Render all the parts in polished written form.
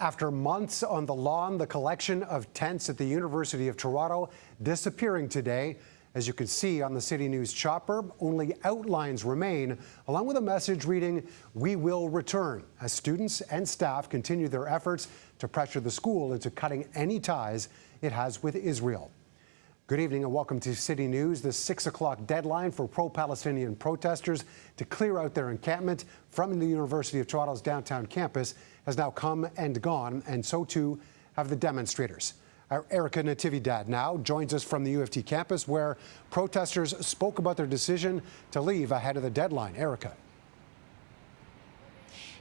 After months on the lawn, the collection of tents at the University of Toronto disappearing today. As you can see on the CityNews chopper, only outlines remain, along with a message reading, "We will return," as students and staff continue their efforts to pressure the school into cutting any ties it has with Israel. Good evening and welcome to City News. The 6 o'clock deadline for pro-Palestinian protesters to clear out their encampment from the University of Toronto's downtown campus has now come and gone, and so too have the demonstrators. Our Erica Natividad now joins us from the U of T campus, where protesters spoke about their decision to leave ahead of the deadline. Erica.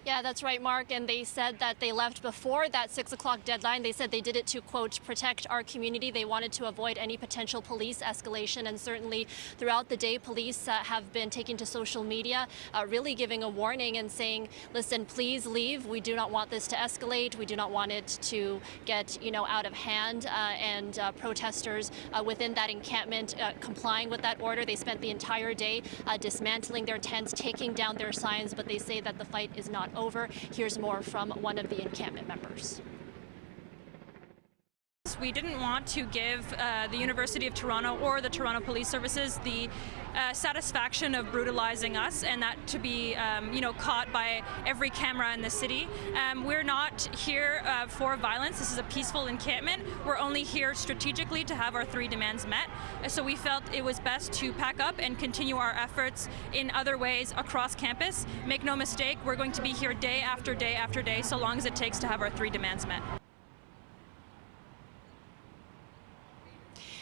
Yeah, that's right, Mark. And they said that they left before that 6 o'clock deadline. They said they did it to, quote, protect our community. They wanted to avoid any potential police escalation. And certainly throughout the day, police have been taking to social media, really giving a warning and saying, listen, please leave. We do not want this to escalate. We do not want it to get, out of hand. And protesters within that encampment complying with that order. They spent the entire day dismantling their tents, taking down their signs, but they say that the fight is not over. Here's more from one of the encampment members. We didn't want to give the University of Toronto or the Toronto Police Services the satisfaction of brutalizing us, and that to be caught by every camera in the city. We're not here for violence. This is a peaceful encampment. We're only here strategically to have our 3 demands met. So we felt it was best to pack up and continue our efforts in other ways across campus. Make no mistake, we're going to be here day after day after day, so long as it takes to have our 3 demands met.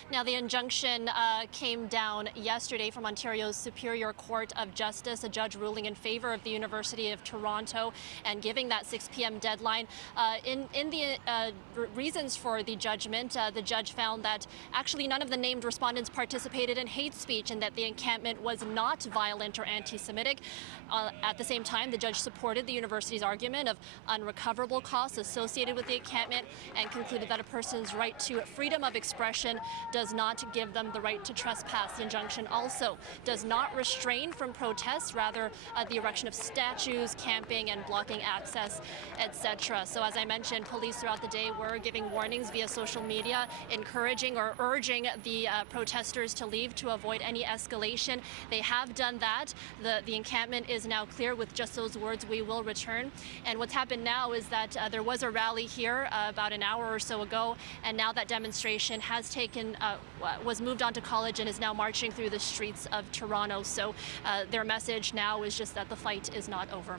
Now, the injunction came down yesterday from Ontario's Superior Court of Justice, a judge ruling in favor of the University of Toronto and giving that 6 p.m. deadline. In the reasons for the judgment, the judge found that actually none of the named respondents participated in hate speech and that the encampment was not violent or anti-Semitic. At the same time, the judge supported the university's argument of unrecoverable costs associated with the encampment and concluded that a person's right to freedom of expression does not give them the right to trespass. The injunction also does not restrain from protests, rather the erection of statues, camping, and blocking access, etc. So as I mentioned, police throughout the day were giving warnings via social media, encouraging or urging the protesters to leave to avoid any escalation. They have done that. The encampment is now clear with just those words, "We will return." And what's happened now is that there was a rally here about an hour or so ago, and now that demonstration has was moved on to College and is now marching through the streets of Toronto. So their message now is just that the fight is not over.